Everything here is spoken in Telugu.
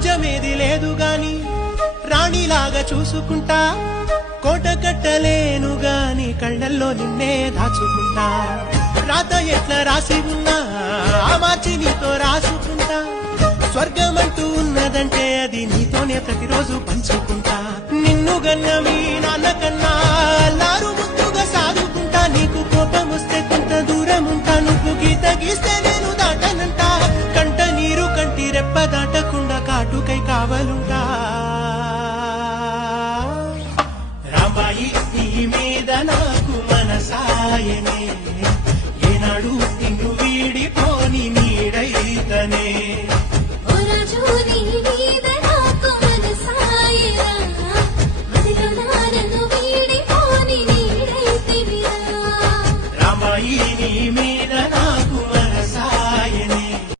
రాజ్యమేది లేదు గాని రాణిలాగా చూసుకుంటా, కోట కట్టలేను గాని కళ్ళల్లో నిన్నే దాచుకుంటా. రాత ఎట్లా రాసి ఉన్నా ఆ మార్చి నీతో రాసుకుంటా. స్వర్గమంటూ ఉన్నదంటే అది నీతోనే ప్రతిరోజు పంచుకుంటా. నిన్ను గన్న మీ నాన్న కన్నా అల్లారు ముద్దుగా సాదుకుంటా. నీకు కోపం వస్తే కొంత దూరం ఉంటా, నువ్వు గీత గీస్తే నేను దాటనంటా. కంట నీరు కంటి రెప్ప దాటకుండా కాటుకై కావలుంటా.